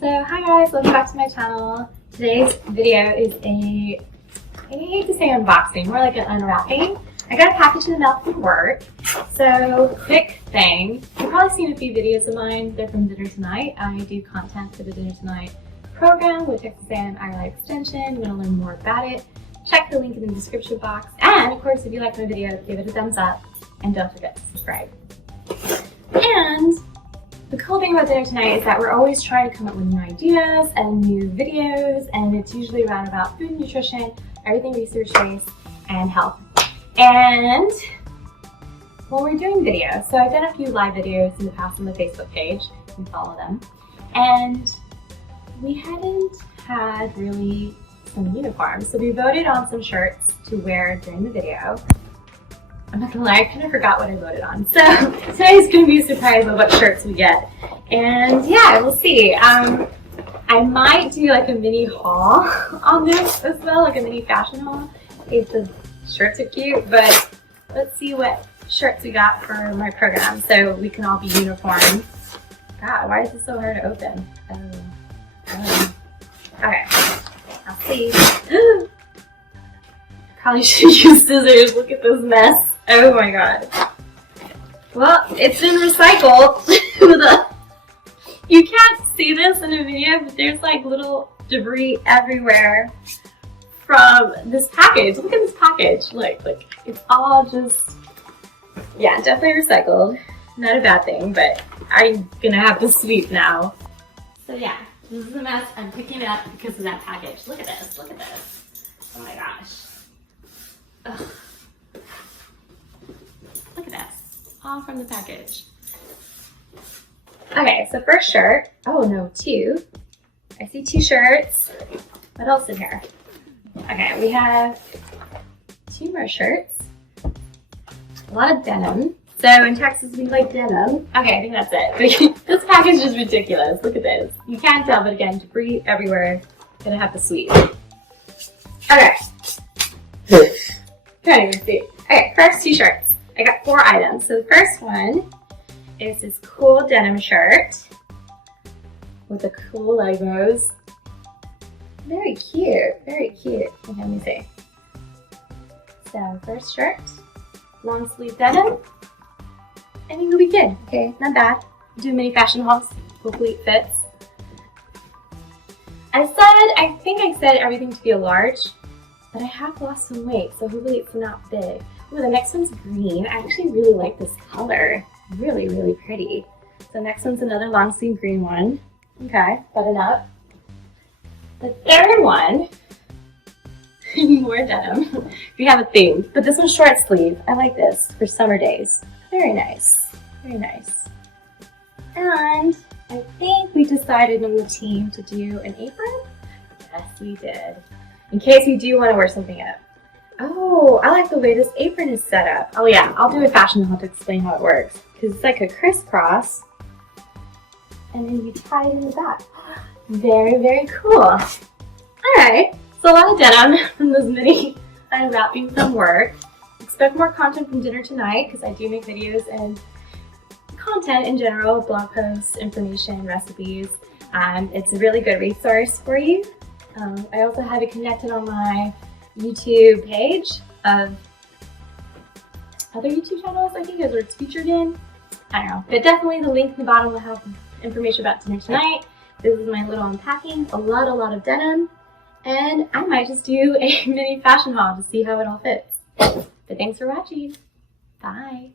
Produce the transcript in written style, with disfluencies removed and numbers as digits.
So hi guys, welcome back to my channel. Today's video is I hate to say unboxing, more like an unwrapping. I got a package in the mail from work. So quick thing, you've probably seen a few videos of mine. They're from Dinner Tonight. I do content for the Dinner Tonight program with Texas A&M AgriLife Extension. You want to learn more about it, check the link in the description box. And of course, if you like my video, give it a thumbs up and don't forget to subscribe. And the cool thing about Dinner Tonight is that we're always trying to come up with new ideas and new videos, and it's usually around about food and nutrition, everything research-based, and health. And when we're doing videos, so I've done a few live videos in the past on the Facebook page, you can follow them, and we hadn't had really some uniforms, so we voted on some shirts to wear during the video. I'm not gonna lie, I kind of forgot what I voted on. So today's gonna be a surprise of what shirts we get. And yeah, we'll see. I might do like a mini haul on this as well, like a mini fashion haul, if the shirts are cute, but let's see what shirts we got for my program so we can all be uniform. God, why is this so hard to open? Oh. Okay, I'll see. Probably should use scissors, look at this mess. Oh my god. Well, it's been recycled. You can't see this in a video, but there's like little debris everywhere from this package. Look at this package. Look, it's all just, yeah, definitely recycled. Not a bad thing, but I'm gonna have to sweep now. So yeah, this is a mess. I'm picking it up because of that package. Look at this, look at this. Oh my gosh. Ugh. Look at this, all from the package. Okay, so first shirt. Oh no, two. I see two shirts. What else in here? Okay, we have two more shirts. A lot of denim. So in Texas, we like denim. Okay, I think that's it. This package is ridiculous. Look at this. You can't tell, but again, debris everywhere. Gonna have to sweep. Okay. Can't even see. Okay, first two shirts. I got 4 items. So the first one is this cool denim shirt with the cool logos. Very cute, very cute. Okay, let me see. So first shirt, long sleeve denim. I think it'll be good. Okay, not bad. Do many fashion hauls. Hopefully it fits. I think I said everything to be a large, but I have lost some weight, so hopefully it's not big. Oh, the next one's green. I actually really like this color. Really, really pretty. The next one's another long sleeve green one. Okay, button up. The third one, more denim. We have a theme, but this one's short sleeve. I like this for summer days. Very nice, very nice. And I think we decided in the team to do an apron. Yes, we did. In case you do want to wear something up. Oh, I like the way this apron is set up. Oh yeah, I'll do a fashion haul to explain how it works. Because it's like a crisscross, and then you tie it in the back. Very, very cool. Alright, so a lot of denim from this mini unwrapping from work. Expect more content from Dinner Tonight, because I do make videos and content in general, blog posts, information, recipes. It's a really good resource for you. I also have it connected on my YouTube page of other YouTube channels, I think, where it's featured in. I don't know, but definitely the link in the bottom will have information about Dinner Tonight. This is my little unpacking, a lot of denim, and I might just do a mini fashion haul to see how it all fits. But thanks for watching. Bye.